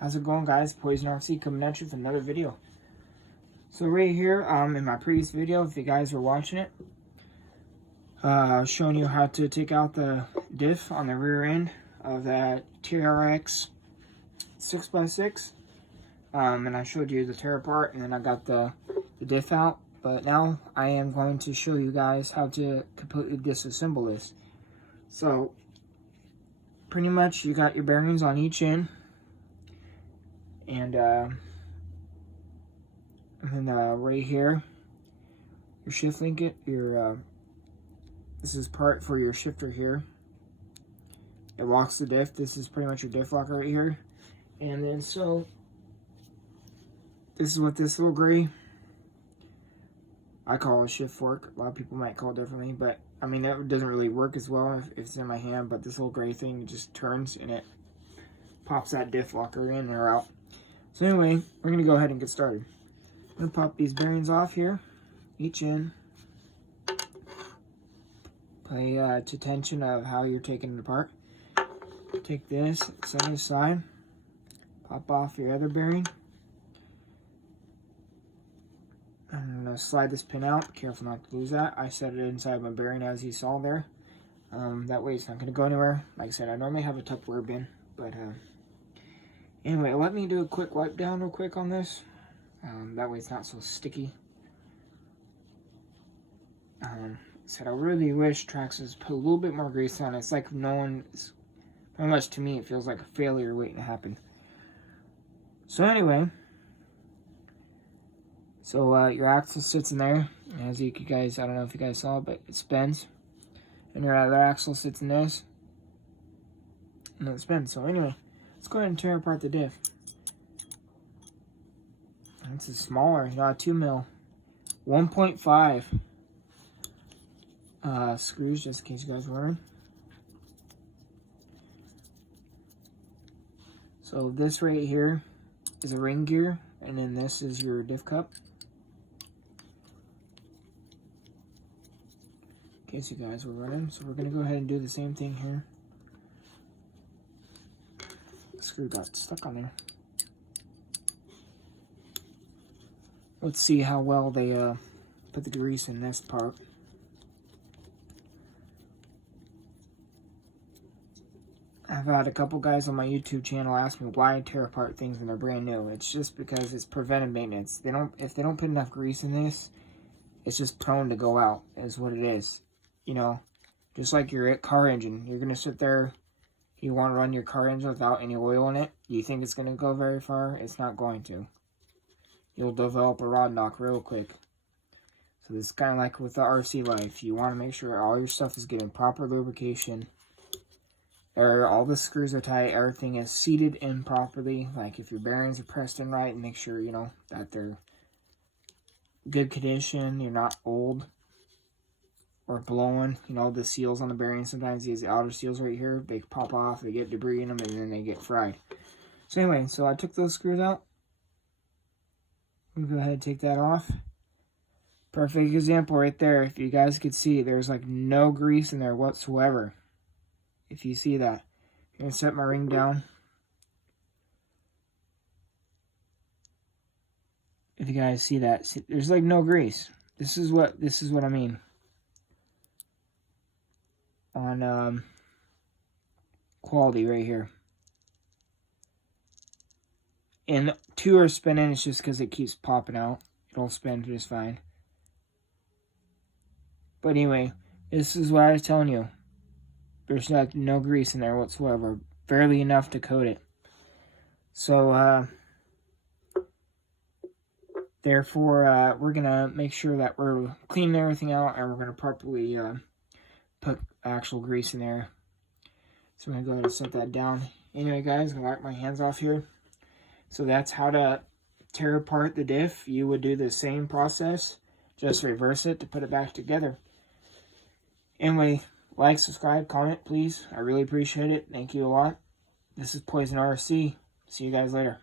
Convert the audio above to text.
How's it going, guys? Poison RC coming at you with another video. So right here, in my previous video, if you guys were watching it, showing you how to take out the diff on the rear end of that TRX 6x6. And I showed you the tear apart, and then I got the diff out. But now I am going to show you guys how to completely disassemble this. So pretty much you got your bearings on each end. And then right here, your shift linkage, this is part for your shifter here. It locks the diff. This is pretty much your diff locker right here. And then so, this is what this little gray, I call a shift fork. A lot of people might call it differently, but I mean, it doesn't really work as well if it's in my hand, but this little gray thing just turns and it pops that diff locker in or out. So anyway, we're going to go ahead and get started. I'm going to pop these bearings off here, each end. Pay attention of how you're taking it apart. Take this, set it aside. Pop off your other bearing. I'm going to slide this pin out. Be careful not to lose that. I set it inside my bearing as you saw there. That way it's not going to go anywhere. Like I said, I normally have a Tupperware bin, but anyway, let me do a quick wipe down real quick on this. That way it's not so sticky. Said I really wish Traxxas put a little bit more grease on it. It's like no one's, pretty much to me, it feels like a failure waiting to happen. So anyway, so your axle sits in there. As you guys, I don't know if you guys saw, but it spins. And your other axle sits in this. And it spins. So anyway, let's go ahead and tear apart the diff. This is smaller, not 2 mil. 1.5 screws, just in case you guys were wondering. So this right here is a ring gear, and then this is your diff cup. In case you guys were wondering. So we're going to go ahead and do the same thing here. The screw got stuck on there. Let's see how well they put the grease in this part. I've had a couple guys on my YouTube channel ask me why I tear apart things when they're brand new. It's just because it's preventive maintenance. If they don't put enough grease in this, it's just prone to go out, is what it is. You know, just like your car engine. You're going to sit there, you want to run your car engine without any oil in it. You think it's going to go very far? It's not going to. You'll develop a rod knock real quick. So this is kind of like with the RC life. You want to make sure all your stuff is getting proper lubrication. All the screws are tight. Everything is seated in properly. Like if your bearings are pressed in right, make sure, you know, that they're good condition. You're not old or blowing. You know, the seals on the bearings, sometimes these outer seals right here, they pop off, they get debris in them, and then they get fried. So anyway, so I took those screws out. I'm going to go ahead and take that off. Perfect example right there. If you guys could see, there's like no grease in there whatsoever. If you see that. I'm going to set my ring down. If you guys see that, see, there's like no grease. This is what I mean. On quality right here. And 2 are spinning, it's just because it keeps popping out. It'll spin just fine. But anyway, this is what I was telling you. There's like no grease in there whatsoever. Barely enough to coat it. So, therefore, we're going to make sure that we're cleaning everything out, and we're going to properly put actual grease in there. So I'm going to go ahead and set that down. Anyway, guys, I'm going to wipe my hands off here. So that's how to tear apart the diff. You would do the same process, just reverse it to put it back together. Anyway, like, subscribe, comment, please. I really appreciate it. Thank you a lot. This is Poison RC. See you guys later.